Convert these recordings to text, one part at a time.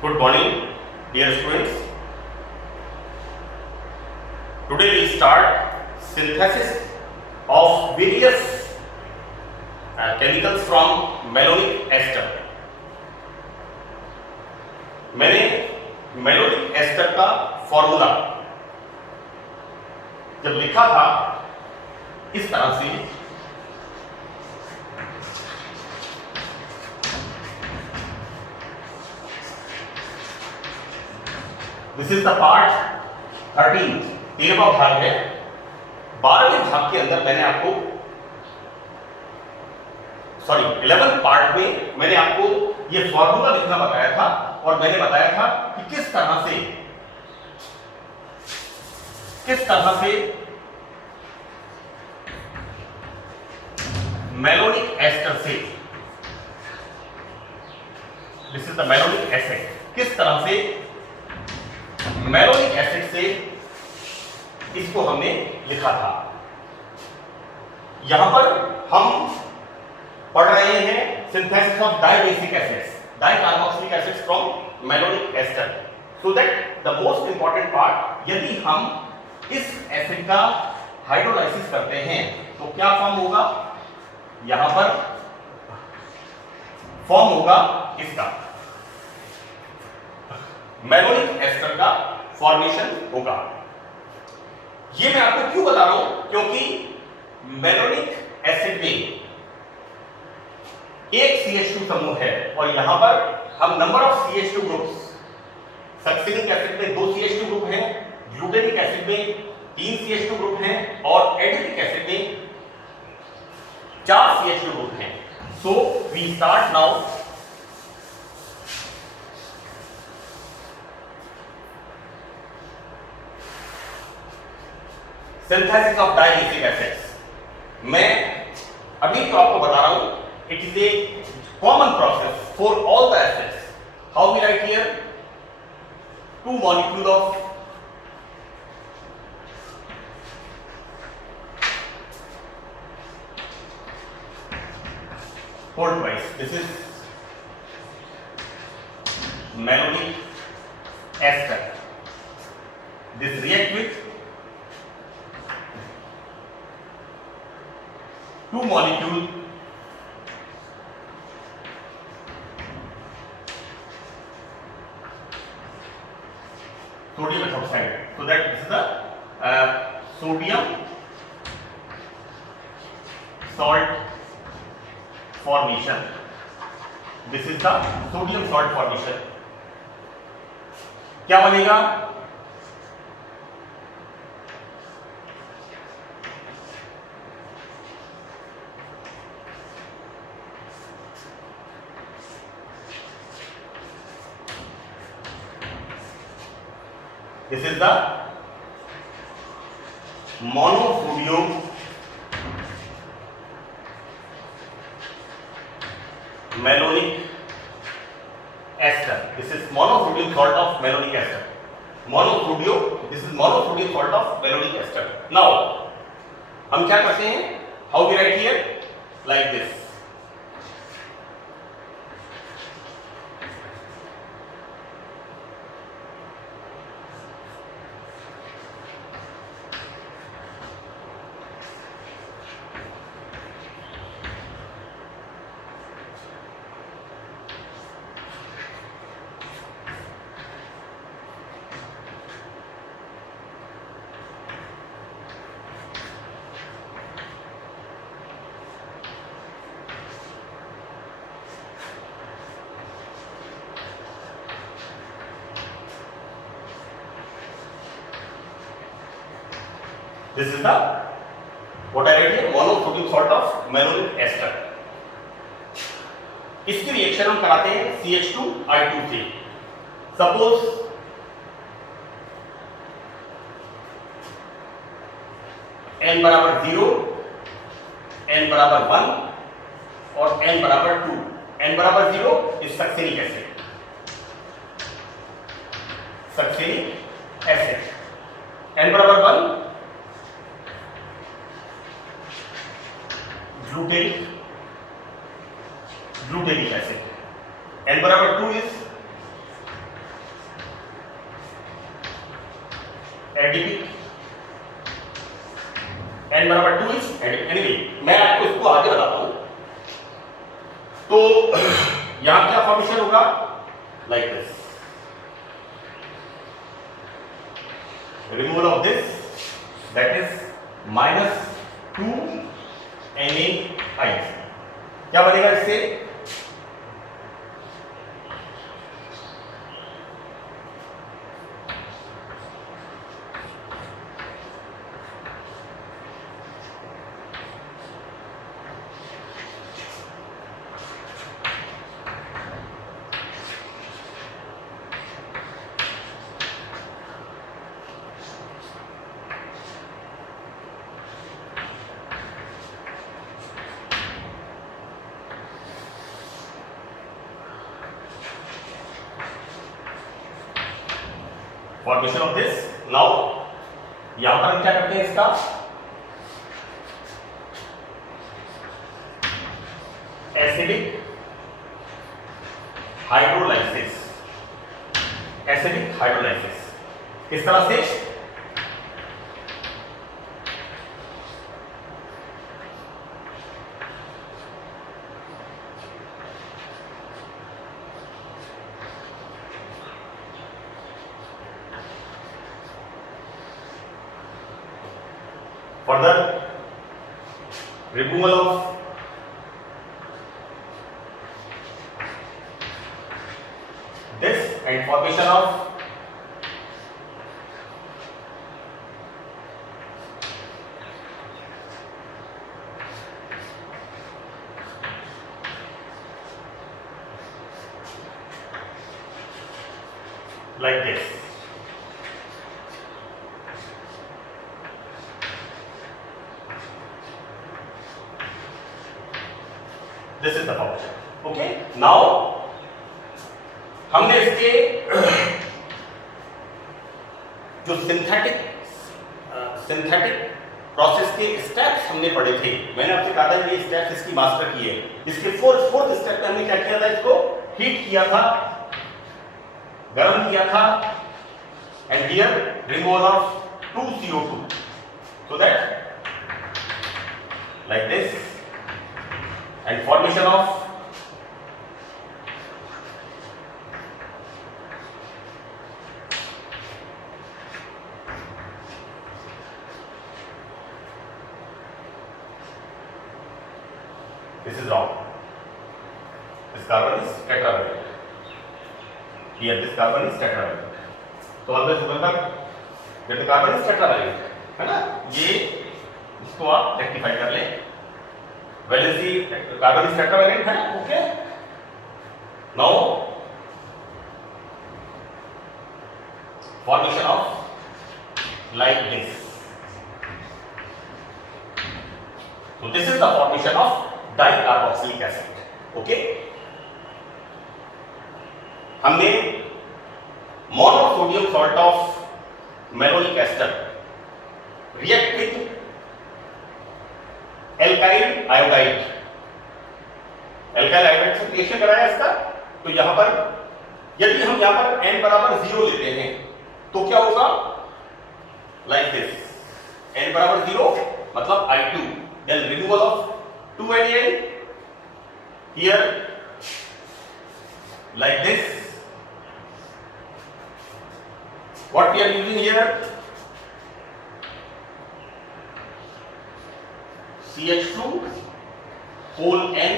Good morning, dear students. Today we start synthesis of various chemicals from malonic ester. मैंने malonic ester का फॉर्मूला जब लिखा था इस तरह से, दिस इज द पार्ट 13, 13वां भाग है। 12वें भाग के अंदर मैंने आपको 11th पार्ट में मैंने आपको यह फॉर्मूला लिखना बताया था और मैंने बताया था कि किस तरह से मैलोनिक एस्टर से, this is the malonic acid, किस तरह से मैलोनिक एसिड से इसको हमने लिखा था। यहां पर हम पढ़ रहे हैं synthesis of dibasic acids, dicarboxylic acids from malonic ester. So that the most important part, यदि हम इस एसिड का हाइड्रोलाइसिस करते हैं तो क्या फॉर्म होगा, यहां पर फॉर्म होगा इसका मैलोनिक एस्टर का फॉर्मेशन होगा। ये मैं आपको क्यों बता रहा हूं, क्योंकि मैलोनिक एसिड में एक CH2 समूह है और यहां पर हम number of CH2 groups, succinic acid में 2 CH2 ग्रुप हैं, ग्लूटेनिक एसिड में 3 CH2 ग्रुप हैं और एडिपिक एसिड में 4 CH2 ग्रुप हैं। So we start now synthesis of dibasic acids. मैं अभी तो आपको बता रहा हूं, it is a common process for all the acids. How we write here 2 molecule of hold twice, this is malonic ester, this react with 2 molecule sodium hydroxide, so that this is the sodium salt formation. This is the sodium salt formation. क्या बनेगा, this is the monosodium malonic ester. This is monosodium salt of malonic ester. Monosodium, this is monosodium salt of malonic ester. Now हम क्या करते हैं, how we write here like this, this is the what I write here, monosodium salt of malonic ester. इसकी रिएक्शन हम कराते हैं CH2I2 से। Suppose n बराबर 0, n बराबर 1 और n बराबर 2। n बराबर 0 is succinic acid, succinic acid, n बराबर 1 ग्लूटेनिक एसिड, n बराबर 2 इज एडिपिक, n बराबर 2 इज एडिपिक। एनीवे मैं आपको इसको आगे बताता हूं। तो यहां क्या फॉर्मेशन होगा, like this, removal of this, that is -2 NaI। क्या बनेगा इससे, फॉर्मेशन ऑफ दिस। नाउ यहां पर हम क्या करते हैं, इसका एसिडिक हाइड्रोलाइसिस, एसिडिक हाइड्रोलाइसिस किस तरह से, further removal of this and formation of like this। This is the function। Okay, now हमने इसके जो सिंथेटिक प्रोसेस के स्टेप्स हमने पढ़े थे, मैंने आपसे कहा था ये स्टेप्स इसकी मास्टर की है। इसके फोर्थ स्टेप पे हमने क्या किया था, इसको हीट किया था, गर्म किया था, and here removal of 2CO2 so that like this and formation of this is wrong, this carbon is tetravalent, here this carbon is tetravalent, तो always remember that the carbon is tetravalent, है ना, ये इसको आप रेक्टिफाई कर लें, valency carbon is tetravalent है, okay। Now formation of like this, so this is the formation of dicarboxylic acid, okay। हमने monosodium salt of malonic ester react with alkyl iodide, alkyl iodide से रिएक्शन कराया इसका। तो यहां पर यदि हम यहां पर n बराबर 0 लेते हैं तो क्या होगा, लाइक दिस, n बराबर 0 मतलब I2, then removal of 2NaI, here like this, what we are using here, CH2 whole N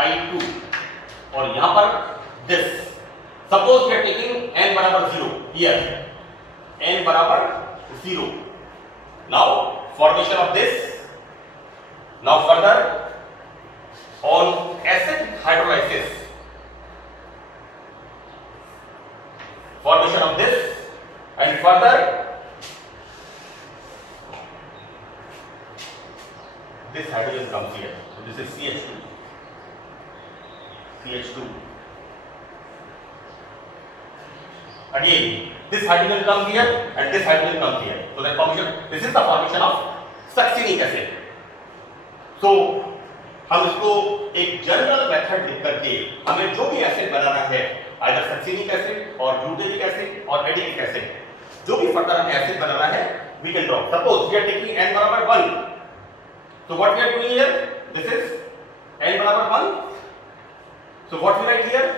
I2, और यहां पर this, suppose we are taking n बराबर 0, here n बराबर 0, now formation of this, now further on acid hydrolysis, formation of this and further this hydrogen comes here, so this is CH2, again this hydrogen comes here and this hydrogen comes here, so that formation, this is the formation of succinic acid। so हम इसको एक general method लिख करके हमें जो भी एसिड बनाना है, आइदर सक्सिनिक एसिड और ग्लूटेनिक एसिड और एडिनिक एसिड, जो भी फर्दर हमें एसिड बनाना है we can draw. Suppose we are taking n बराबर 1. So what we are doing here? This is n बराबर 1. So what we write here?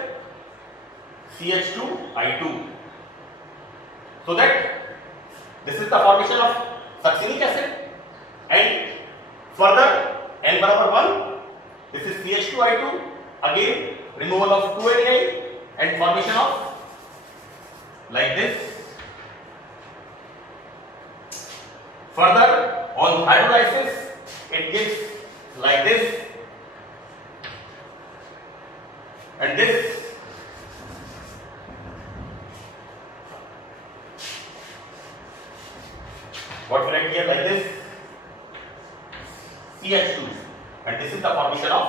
CH2I2. So that this is the formation of succinic acid, and further n बराबर 1. This is CH2I2. Again removal of 2NaI and formation of like this. Further on hydrolysis it gives like this, and this. What we write here like this, CH2, and this is the formation of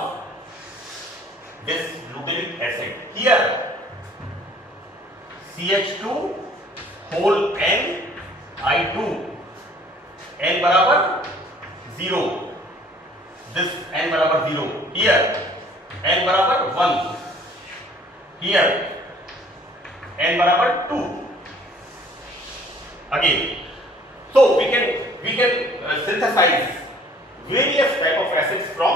this glutamic acid. Here CH2 whole n I2, n बराबर 0. This n बराबर 0. Here n बराबर 1. Here n बराबर 2. Again, so we can synthesize various type of acids from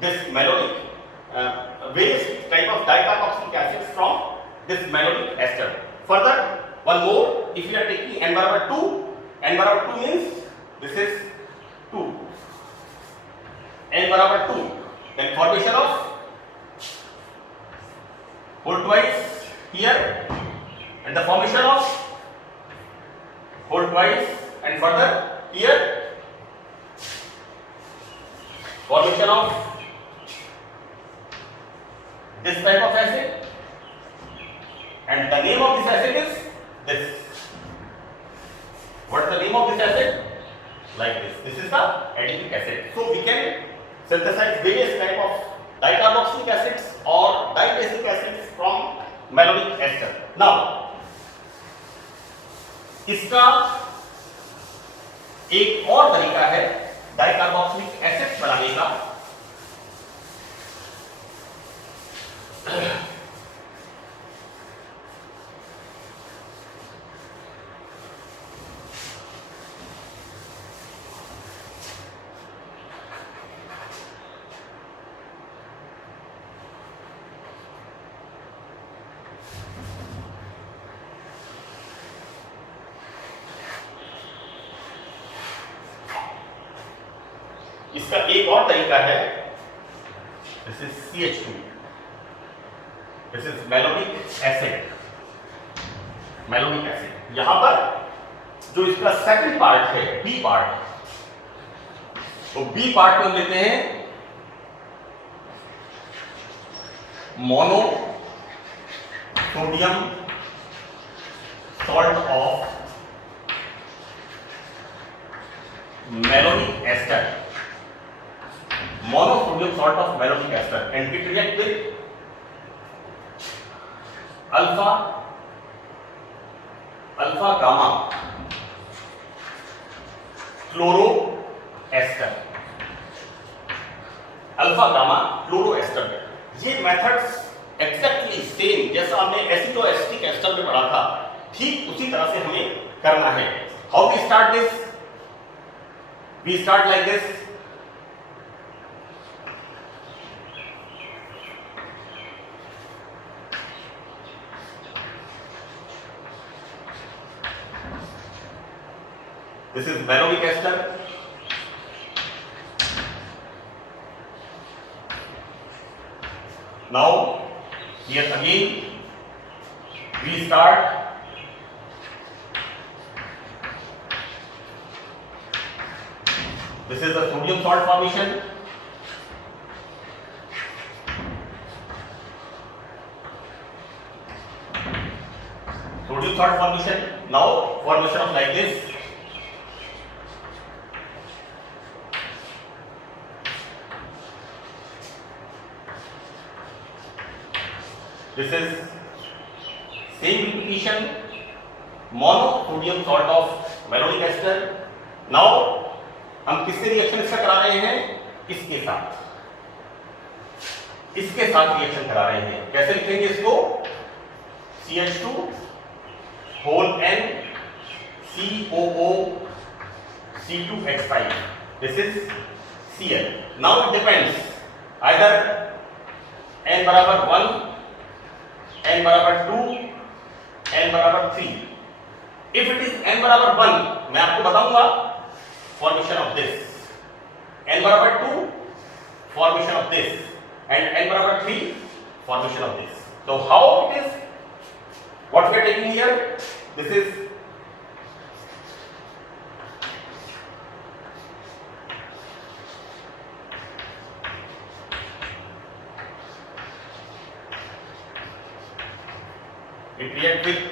this malonic, various type of dicarboxylic acids from this malonic ester. Further, one more, if you are taking n बराबर 2, n बराबर 2 means this is 2, n बराबर 2, then formation of whole twice here, and the formation of whole twice, and further here formation of this type of acid, and the name of this acid is this. What is the name of this acid? Like this. This is the adipic acid. So we can synthesize various type of dicarboxylic acids or dibasic acids from malonic ester. Now इसका एक और तरीका है dicarboxylic acid बनाने का. इसका एक और तरीका है, this is CH2, this is malonic acid. Malonic acid यहां पर जो इसका सेकंड पार्ट है, बी पार्ट, तो बी पार्ट में लेते हैं mono sodium salt of malonic ester, monosodium salt of malonic ester, and it react with alpha gamma chloroester. Alpha gamma chloroester. ये मेथड्स एग्जैक्टली सेम जैसा हमने एसिडोएस्टिक एस्टर में पढ़ा था, ठीक उसी तरह से हमें करना है. How we start this? We start like this. This is malonic ester. Now here again we start this is the sodium salt formation. Sodium salt formation. Now formation of like this. This is same repetition, monosodium salt of malonic ester. Now हम किससे रिएक्शन इसका करा रहे हैं? इसके साथ रिएक्शन करा रहे हैं. कैसे लिखेंगे इसको? CH2 whole n COO C2H5. This is Cl. Now it depends either n बराबर 1, n बराबर 2, n बराबर 3. If it is n बराबर 1, मैं आपको बताऊंगा formation of this. n बराबर 2, formation of this, and n बराबर 3, formation of this. So how it is? What we are taking here? This is it react with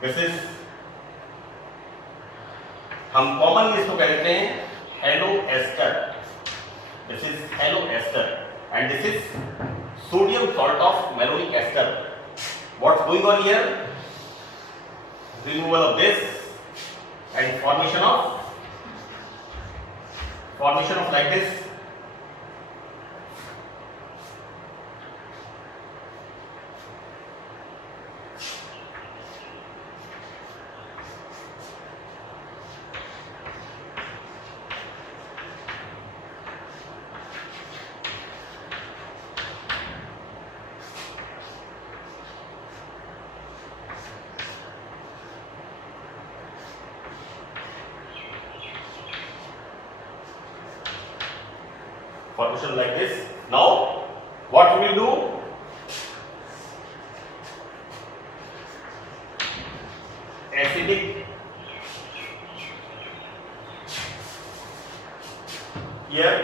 this is हम common इसको कहते हैं halo ester. This is halo ester and this is sodium salt of malonic ester. What's going on here? Removal of this and formation of like this. Formation like this. Now what we will do? Acidic here,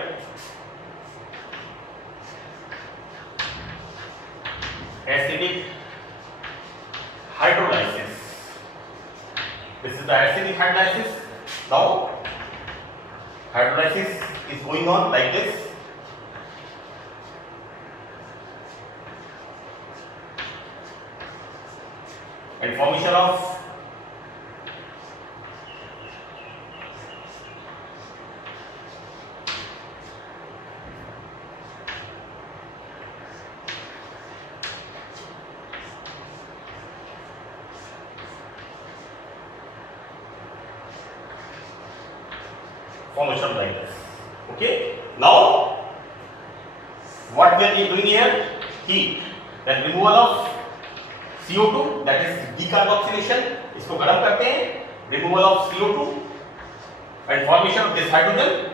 acidic hydrolysis. This is the acidic hydrolysis. Now hydrolysis is going on like this. And formation of like this. Okay. Now what we are doing here? Heat. Then removal of CO2, that is decarboxylation. इसको गर्म करते हैं. Removal of CO2 and formation of this hydrogen.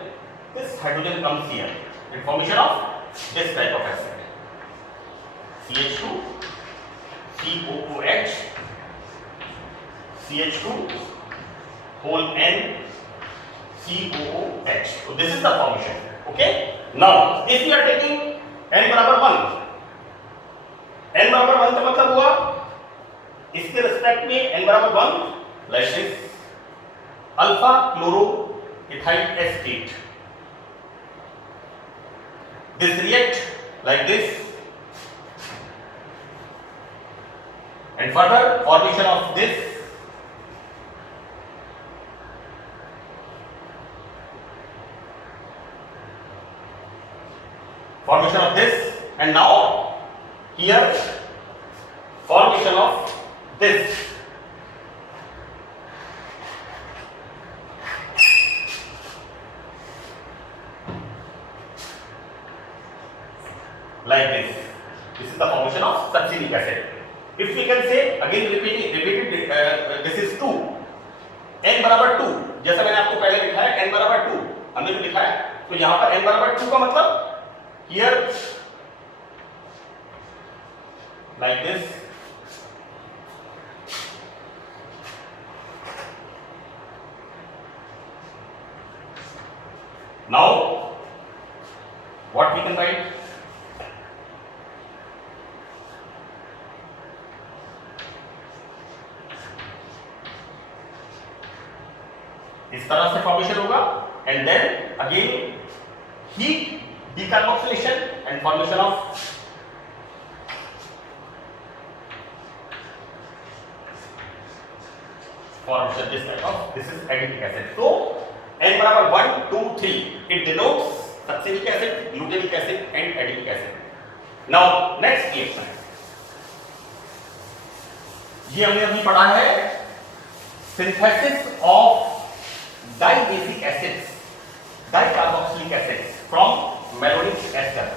This hydrogen comes here and formation of this type of acid. CH2, COOH, CH2, whole N, COOH. So this is the formation. Okay. Now if we are taking n बराबर 1, n बराबर 1 का मतलब हुआ इसके रिस्पेक्ट में n बराबर 1 like this alpha chloro ethyl estate. This react like this and further formation of this and now here formation of this. Like this. This is the formation of succinic acid. If we can say again repeated this is 2, n बराबर 2, जैसा मैंने आपको पहले लिखाया n बराबर 2 हमने जो लिखा है, तो यहाँ पर n बराबर 2 का मतलब here like this. Now what we can write? इस तरह से फॉर्मेशन होगा and then again heat decarboxylation and formation of this type of, this is adipic acid. So n बराबर 1 2 3 it denotes succinic acid, glutaric acid and adipic acid. Now next reaction, ये हमने अभी पढ़ा है synthesis of dibasic acids, dicarboxylic acids from malonic ester.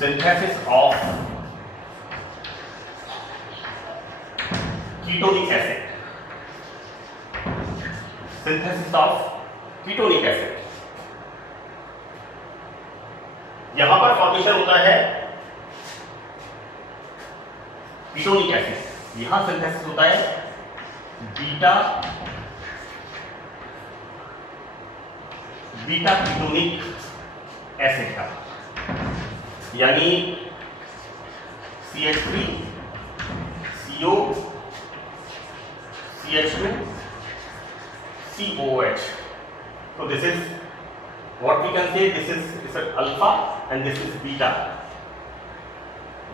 Synthesis of ketonic acid, synthesis of ketonic acid। यहां पर फॉर्मेशन होता है कीटोनिक एसिड, यहां सिंथेसिस होता है बीटा कीटोनिक एसिड का, यानी CH3 CO CH2 COOH। so this is what we can say, this is alpha and this is beta,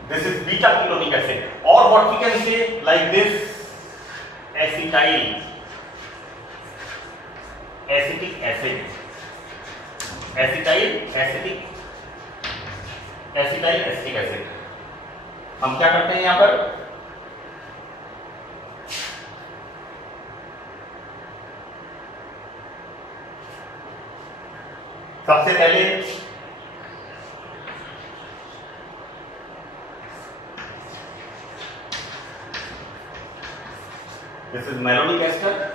this is beta ketonic acid, or what we can say like this, acetyl acetic acid, acetyl acetic acid. हम क्या करते हैं यहां पर, सबसे पहले this is malonic ester,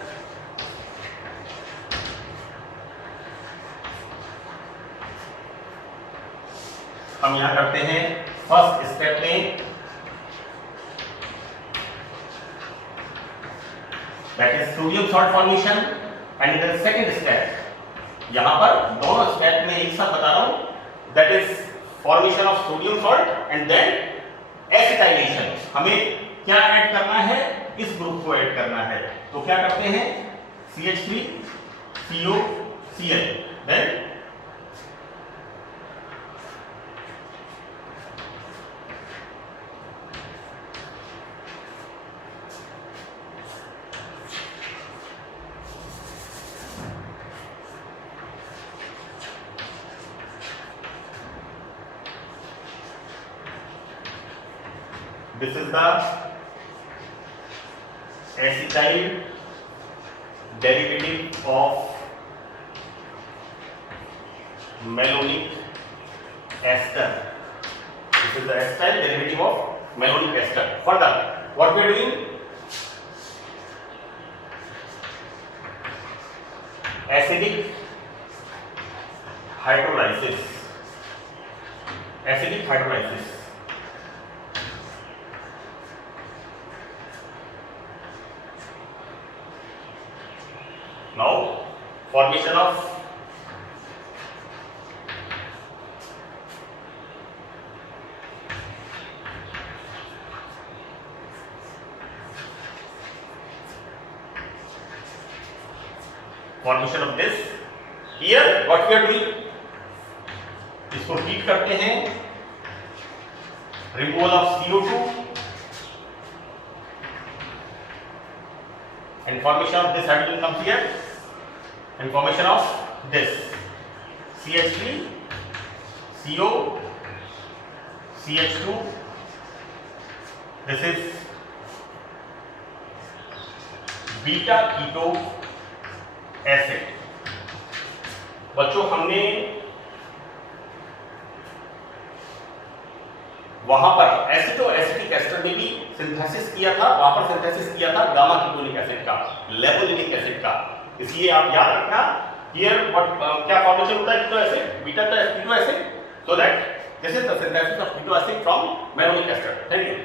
हम यहां करते हैं फर्स्ट स्टेप में, that is sodium salt formation, and in the second step, यहां पर दोनों स्टेप में एक साथ बता रहा हूं, that is formation of sodium salt and then acetylation. हमें क्या ऐड करना है, इस ग्रुप को ऐड करना है, तो क्या करते हैं CH3 CO Cl, then this is the acetyl derivative of malonic ester. This is the acetyl derivative of malonic ester. Further, what we are doing, acidic hydrolysis, acidic hydrolysis। Now formation of this, here what we are doing, इसको हीट करते हैं, removal of CO2 and formation of this hydrogen comes here, and formation of this CH3 CO CH2, this is beta keto acid. बच्चों हमने वहां पर एसिटो acetic ester में भी सिंथेसिस किया था, वहां पर सिंथेसिस किया था गामा कीटोनिक एसिड का, लेवोलिनिक एसिड का। इसलिए आप याद रखना हियर व्हाट क्या फॉर्मेशन होता है keto acid, beta keto acid, so that this is the synthesis of keto acid from malonic ester. Thank you.